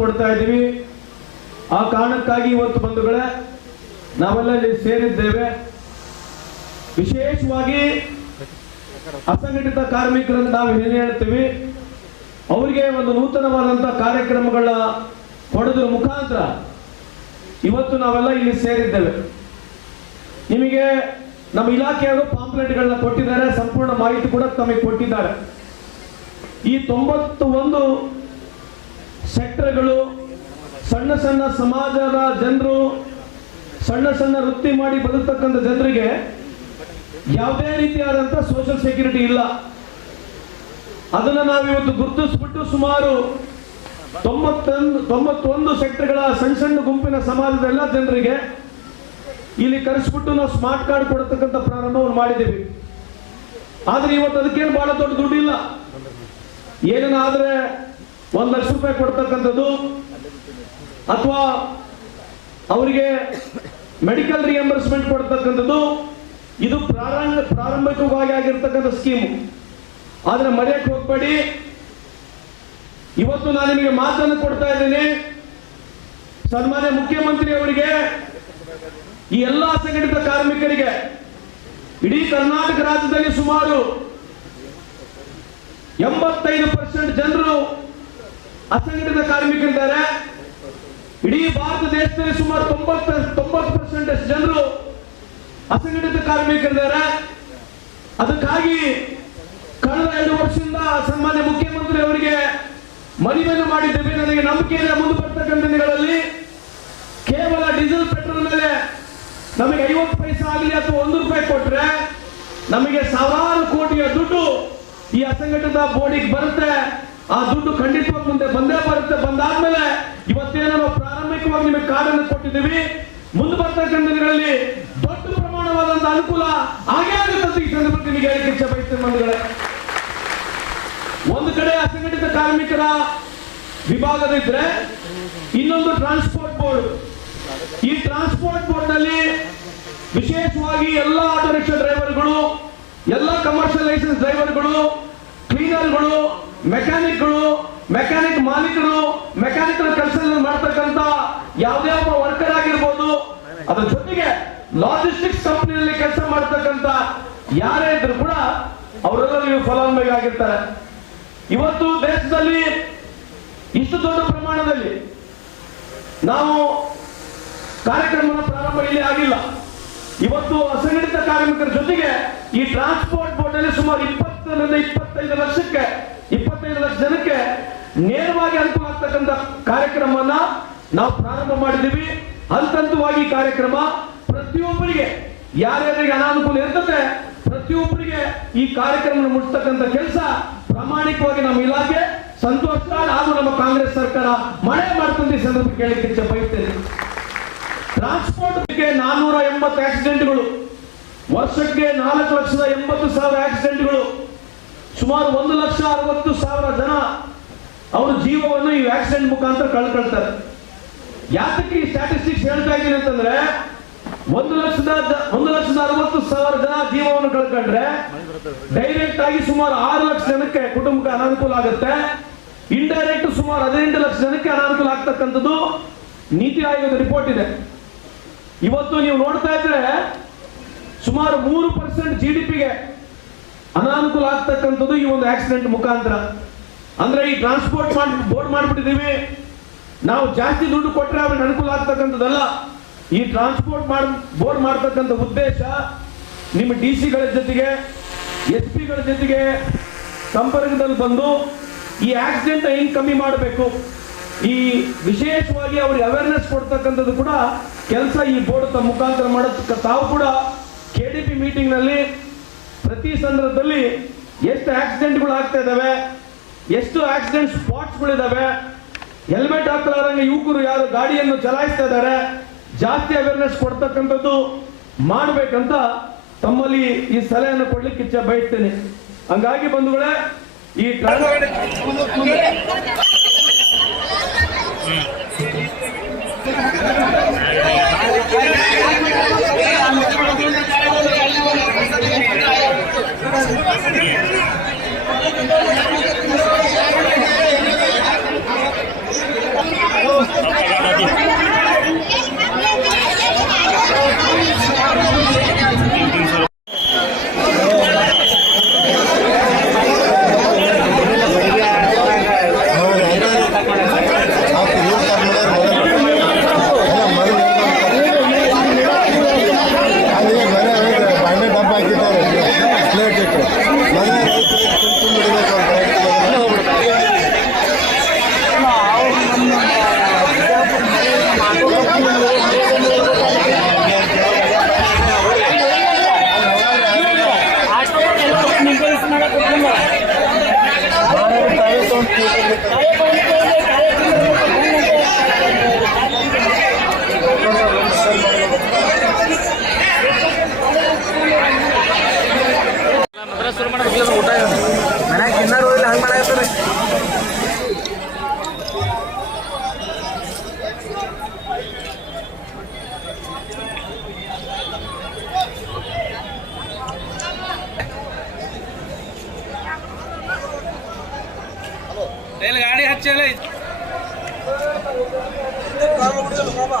ಕೊಡ್ತಾ ಇದ್ದೀವಿ. ಆ ಕಾರಣಕ್ಕಾಗಿ ಇವತ್ತು ಬಂಧುಗಳೇ ನಾವೆಲ್ಲ ಇಲ್ಲಿ ಸೇರಿದ್ದೇವೆ. ವಿಶೇಷವಾಗಿ ಅಸಂಘಟಿತ ಕಾರ್ಮಿಕರನ್ನು ನಾವು ಹೇಳಿ ಹೇಳ್ತೀವಿ, ಅವರಿಗೆ ಒಂದು ನೂತನವಾದಂತಹ ಕಾರ್ಯಕ್ರಮಗಳ ಕೊಡೋದ್ರ ಮುಖಾಂತರ ಇವತ್ತು ನಾವೆಲ್ಲ ಇಲ್ಲಿ ಸೇರಿದ್ದೇವೆ. ನಿಮಗೆ ನಮ್ಮ ಇಲಾಖೆಯವರು ಪಾಂಪ್ಲೆಟ್ಗಳನ್ನ ಕೊಟ್ಟಿದ್ದಾರೆ, ಸಂಪೂರ್ಣ ಮಾಹಿತಿ ಕೂಡ ತಮಗೆ ಕೊಟ್ಟಿದ್ದಾರೆ. ಈ ತೊಂಬತ್ತು ಒಂದು ಸೆಕ್ಟರ್ಗಳು, ಸಣ್ಣ ಸಣ್ಣ ಸಮಾಜದ ಜನರು, ಸಣ್ಣ ಸಣ್ಣ ವೃತ್ತಿ ಮಾಡಿ ಬದುಕ್ತಕ್ಕಂಥ ಜನರಿಗೆ ಯಾವುದೇ ರೀತಿಯಾದಂಥ ಸೋಷಿಯಲ್ ಸೆಕ್ಯೂರಿಟಿ ಇಲ್ಲ. ಅದನ್ನ ನಾವಿವತ್ತು ಗುರುತಿಸ್ಬಿಟ್ಟು ಸುಮಾರು ತೊಂಬತ್ತೊಂದು ತೊಂಬತ್ತೊಂದು ಸೆಕ್ಟರ್ಗಳ ಸಣ್ಣ ಸಣ್ಣ ಗುಂಪಿನ ಸಮಾಜದ ಎಲ್ಲ ಜನರಿಗೆ ಇಲ್ಲಿ ಕರೆಸ್ಬಿಟ್ಟು ನಾವು ಸ್ಮಾರ್ಟ್ ಕಾರ್ಡ್ ಕೊಡತಕ್ಕಂಥ ಪ್ರಾರಂಭವನ್ನು ಮಾಡಿದ್ದೀವಿ. ಆದರೆ ಇವತ್ತು ಅದಕ್ಕೇನು ಬಹಳ ದೊಡ್ಡ ದುಡ್ಡಿಲ್ಲ. ಏನೇನಾದ್ರೆ ಒಂದ್ ಲಕ್ಷ ರೂಪಾಯಿ ಕೊಡ್ತಕ್ಕಂಥದ್ದು ಅಥವಾ ಅವರಿಗೆ ಮೆಡಿಕಲ್ ರಿಯಂಬರ್ಸ್ಮೆಂಟ್ ಕೊಡ್ತಕ್ಕಂಥದ್ದು, ಇದು ಪ್ರಾರಂಭ, ಪ್ರಾರಂಭಿಕವಾಗಿ ಆಗಿರ್ತಕ್ಕಂಥ ಸ್ಕೀಮು ಆದರೆ ಮರೆಯಕ್ಕೆ ಹೋಗ್ಬೇಡಿ. ಇವತ್ತು ನಾನು ನಿಮಗೆ ಮಾತನ್ನು ಕೊಡ್ತಾ ಇದ್ದೇನೆ. ಸನ್ಮಾನ್ಯ ಮುಖ್ಯಮಂತ್ರಿ ಅವರಿಗೆ, ಈ ಎಲ್ಲ ಸಂಘಟಿತ ಕಾರ್ಮಿಕರಿಗೆ, ಇಡೀ ಕರ್ನಾಟಕ ರಾಜ್ಯದಲ್ಲಿ ಸುಮಾರು ಎಂಬತ್ತೈದು ಪರ್ಸೆಂಟ್ ಜನರು ಅಸಂಘಟಿತ ಕಾರ್ಮಿಕರಿದ್ದಾರೆ. ಇಡೀ ಭಾರತ ದೇಶದಲ್ಲಿ ಸುಮಾರು ತೊಂಬತ್ತು ತೊಂಬತ್ತು ಪರ್ಸೆಂಟ್ ಜನರು ಅಸಂಘಟಿತ ಕಾರ್ಮಿಕರಿದ್ದಾರೆ. ಅದಕ್ಕಾಗಿ ಕಳೆದ ಎರಡು ವರ್ಷದಿಂದ ಸನ್ಮಾನ್ಯ ಮುಖ್ಯಮಂತ್ರಿ ಅವರಿಗೆ ಮನವಿಯನ್ನು ಮಾಡಿದ್ದೇವೆ. ನನಗೆ ನಂಬಿಕೆ ಇದೆ ಮುಂದೆ ಬರ್ತಕ್ಕಂಥ ದಿನಗಳಲ್ಲಿ. ಕೇವಲ ಡೀಸೆಲ್, ಪೆಟ್ರೋಲ್ ಮೇಲೆ ನಮಗೆ ಐವತ್ತು ಪೈಸೆ ಆಗಲಿ ಅಥವಾ ಒಂದು ರೂಪಾಯಿ ಕೊಟ್ರೆ ನಮಗೆ ಸಾವಿರಾರು ಕೋಟಿಯ ದುಡ್ಡು ಈ ಅಸಂಘಟಿತ ಬೋರ್ಡಿಗೆ ಬರುತ್ತೆ. ಆ ದುಡ್ಡು ಖಂಡಿತವಾಗಿ ಮುಂದೆ ಬಂದೇ ಬರುತ್ತೆ. ಬಂದಾದ್ಮೇಲೆ ಇವತ್ತೇನೋ ನಾವು ಪ್ರಾರಂಭಿಕವಾಗಿ ನಿಮಗೆ ಕಾರನ್ನು ಕೊಟ್ಟಿದ್ದೀವಿ. ಮುಂದೆ ಬರ್ತಕ್ಕಂಥ ದಿನಗಳಲ್ಲಿ ದೊಡ್ಡ ಪ್ರಮಾಣವಾದಂತ ಅನುಕೂಲ ಹಾಗೆ ಆಗುತ್ತೆ ಈ ಸಂದರ್ಭದಲ್ಲಿ ನಿಮಗೆ ಹೇಳಿಕೆ ಬಯಸ್ತೇನೆ ಬಂಧುಗಳೇ. ಒಂದು ಕಡೆ ಅಸಂಘಟಿತ ಕಾರ್ಮಿಕರ ವಿಭಾಗದಿದ್ರೆ ಇನ್ನೊಂದು ಟ್ರಾನ್ಸ್ಪೋರ್ಟ್ ಬೋರ್ಡ್. ಈ ಟ್ರಾನ್ಸ್ಪೋರ್ಟ್ ಬೋರ್ಡ್ನಲ್ಲಿ ವಿಶೇಷವಾಗಿ ಎಲ್ಲ ಆಟೋ ರಿಕ್ಷಾ ಡ್ರೈವರ್ಗಳು, ಎಲ್ಲ ಕಮರ್ಷಿಯಲ್ ಲೈಸೆನ್ಸ್ ಡ್ರೈವರ್ಗಳು ಕ್ಲೀನರ್ಗಳು ಮೆಕ್ಯಾನಿಕ್ಗಳು, ಮೆಕ್ಯಾನಿಕ್ ಮಾಲೀಕರು ಮೆಕ್ಯಾನಿಕಲ್ ಕೆಲಸ ಮಾಡ್ತಕ್ಕಂತ ಯಾವುದೇ ಒಬ್ಬ ವರ್ಕರ್ ಆಗಿರ್ಬೋದು, ಅದ್ರ ಜೊತೆಗೆ ಲಾಜಿಸ್ಟಿಕ್ಸ್ ಕಂಪನಿಯಲ್ಲಿ ಕೆಲಸ ಮಾಡ್ತಕ್ಕಂತ ಯಾರೇ ಇದ್ರು ಕೂಡ ಅವರೆಲ್ಲರೂ ಫಲಾನುಭವಿ ಆಗಿರ್ತಾರೆ. ಇವತ್ತು ದೇಶದಲ್ಲಿ ಇಷ್ಟು ದೊಡ್ಡ ಪ್ರಮಾಣದಲ್ಲಿ ನಾವು ಕಾರ್ಯಕ್ರಮ ಪ್ರಾರಂಭ ಇಲ್ಲಿ ಆಗಿಲ್ಲ. ಇವತ್ತು ಅಸಂಘಟಿತ ಕಾರ್ಮಿಕರ ಜೊತೆಗೆ ಈ ಟ್ರಾನ್ಸ್ಪೋರ್ಟ್ ಬೋರ್ಡ್ ಅಲ್ಲಿ ಸುಮಾರು ಇಪ್ಪತ್ತರಿಂದ ಇಪ್ಪತ್ತೈದು ಲಕ್ಷಕ್ಕೆ ಜನಕ್ಕೆ ನೇರವಾಗಿ ಅನುಕೂಲ ಆಗ್ತಕ್ಕಂಥ ಕಾರ್ಯಕ್ರಮವನ್ನ ನಾವು ಪ್ರಾರಂಭ ಮಾಡಿದ್ದೀವಿ. ಹಂತ ಹಂತವಾಗಿ ಕಾರ್ಯಕ್ರಮ ಪ್ರತಿಯೊಬ್ಬರಿಗೆ, ಯಾರ್ಯಾರಿಗೆ ಅನಾನುಕೂಲ ಇರ್ತದೆ, ಪ್ರತಿಯೊಬ್ಬರಿಗೆ ಈ ಕಾರ್ಯಕ್ರಮ ಮುಟ್ತಕ್ಕಂಥ ಕೆಲಸ ಪ್ರಾಮಾಣಿಕವಾಗಿ ನಮ್ಮ ಇಲಾಖೆ, ಸಂತೋಷ ಹಾಗೂ ನಮ್ಮ ಕಾಂಗ್ರೆಸ್ ಸರ್ಕಾರ ಮಳೆ ಮಾಡ್ತಂತ ಈ ಸಂದರ್ಭ ಕೇಳಲಿಕ್ಕೆ ಬಯಸ್ತೇನೆ ಬಗ್ಗೆ ನಾನ್ನೂರ ಎಂಬತ್ತು ಆಕ್ಸಿಡೆಂಟ್ಗಳು ವರ್ಷಕ್ಕೆ ನಾಲ್ಕು ಲಕ್ಷದ ಎಂಬತ್ತು ಸಾವಿರ ಆಕ್ಸಿಡೆಂಟ್ಗಳು ಸುಮಾರು ಒಂದು ಲಕ್ಷ ಅರವತ್ತು ಸಾವಿರ ಜನ ಜೀವವನ್ನು ಈ ಆಕ್ಸಿಡೆಂಟ್ ಮುಖಾಂತರ ಕಳ್ಕೊಳ್ತಾರೆ. ಯಾತಕ್ಕೆ ಈ ಸ್ಟಾಟಿಸ್ಟಿಕ್ಸ್ ಹೇಳ್ತಾ ಇದ್ದೀನಿ ಅಂತಂದ್ರೆ, ಒಂದು ಲಕ್ಷದ ಒಂದು ಲಕ್ಷದ ಅರವತ್ತು ಸಾವಿರ ಜನ ಜೀವವನ್ನು ಕಳ್ಕೊಂಡ್ರೆ ಡೈರೆಕ್ಟ್ ಆಗಿ ಸುಮಾರು ಆರು ಲಕ್ಷ ಜನಕ್ಕೆ ಕುಟುಂಬಕ್ಕೆ ಅನಾನುಕೂಲ ಆಗುತ್ತೆ. ಇಂಡೈರೆಕ್ಟ್ ಸುಮಾರು ಹದಿನೆಂಟು ಲಕ್ಷ ಜನಕ್ಕೆ ಅನಾನುಕೂಲ ಆಗ್ತಕ್ಕಂಥದ್ದು ನೀತಿ ಆಯೋಗದ ರಿಪೋರ್ಟ್ ಇದೆ. ಇವತ್ತು ನೀವು ನೋಡ್ತಾ ಇದ್ರೆ ಸುಮಾರು ಮೂರು ಪರ್ಸೆಂಟ್ ಜಿ ಡಿ ಪಿಗೆ ಅನಾನುಕೂಲ ಆಗ್ತಕ್ಕಂಥದ್ದು ಈ ಒಂದು ಆಕ್ಸಿಡೆಂಟ್ ಮುಖಾಂತರ. ಅಂದ್ರೆ ಈ ಟ್ರಾನ್ಸ್ಪೋರ್ಟ್ ಮಾಡಿ ಬೋರ್ಡ್ ಮಾಡಿಬಿಟ್ಟಿದ್ದೀವಿ. ನಾವು ಜಾಸ್ತಿ ದುಡ್ಡು ಕೊಟ್ಟರೆ ಅವ್ರಿಗೆ ಅನುಕೂಲ ಆಗ್ತಕ್ಕಂಥದ್ದಲ್ಲ. ಈ ಟ್ರಾನ್ಸ್ಪೋರ್ಟ್ ಮಾಡ್ ಬೋರ್ಡ್ ಮಾಡ್ತಕ್ಕಂಥ ಉದ್ದೇಶ ನಿಮ್ಮ ಡಿ ಸಿಗಳ ಜೊತೆಗೆ ಎಸ್ ಪಿಗಳ ಜೊತೆಗೆ ಸಂಪರ್ಕದಲ್ಲಿ ಬಂದು ಈ ಆಕ್ಸಿಡೆಂಟ್ ಹೆಂಗೆ ಕಮ್ಮಿ ಮಾಡಬೇಕು? ಈ ವಿಶೇಷವಾಗಿ ಅವ್ರಿಗೆ ಅವೇರ್ನೆಸ್ ಕೊಡ್ತಕ್ಕಂಥದ್ದು ಕೂಡ ಕೆಲಸ ಈ ಬೋರ್ಡ್ ತಮ್ಮ ಮುಖಾಂತರ ಮಾಡೋದಕ್ಕೆ ತಾವು ಕೂಡ ಕೆ ಡಿ ಪಿ ಮೀಟಿಂಗ್ನಲ್ಲಿ ಪ್ರತಿ ಸಂದರ್ಭದಲ್ಲಿ ಎಷ್ಟು ಆಕ್ಸಿಡೆಂಟ್ಗಳು ಆಗ್ತಾ ಇದಾವೆ ಎಷ್ಟು ಆಕ್ಸಿಡೆಂಟ್ ಸ್ಪಾಟ್ಸ್ಗಳಿದ್ದಾವೆ ಹೆಲ್ಮೆಟ್ ಹಾಕಲಾರಂಗೆ ಯುವಕರು ಯಾರು ಗಾಡಿಯನ್ನು ಚಲಾಯಿಸ್ತಾ ಇದ್ದಾರೆ, ಜಾಸ್ತಿ ಅವೇರ್ನೆಸ್ ಕೊಡ್ತಕ್ಕಂಥದ್ದು ಮಾಡಬೇಕಂತ ತಮ್ಮಲ್ಲಿ ಈ ಸಲಹೆಯನ್ನು ಕೊಡ್ಲಿಕ್ಕೆ ಇಚ್ಛೆ ಬಯಸ್ತೇನೆ. ಹಂಗಾಗಿ ಬಂಧುಗಳೇ, ಈ ಹಾಕ್ಲಿಲ್ಲ ಊಟ ಮನ್ಯಾಗ ತಿನ್ನಾರು ಇಲ್ಲ ಹಂಗೆ ಮಾಡಾಕತ್ತಾರೆ ಗಾಡಿ ಹಚ್ಚಲ್ಲ ಬಾಬಾ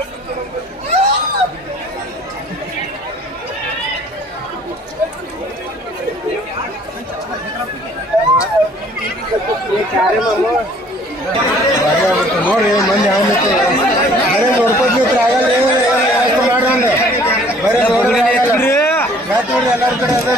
ನೋಡ್ರಿ ಮಂದಿ ಯಾವ ಬರೀ ನೋಡ್ಕೊತ ನಿಂತ್ರ ಆಗಲ್ಲ ಏನು ವ್ಯವಸ್ಥೆ ಮಾಡೋಣ ಬರೀ ನೋಡ್ರಿ ಎಲ್ಲಾರ ಕಡೆ ಅದ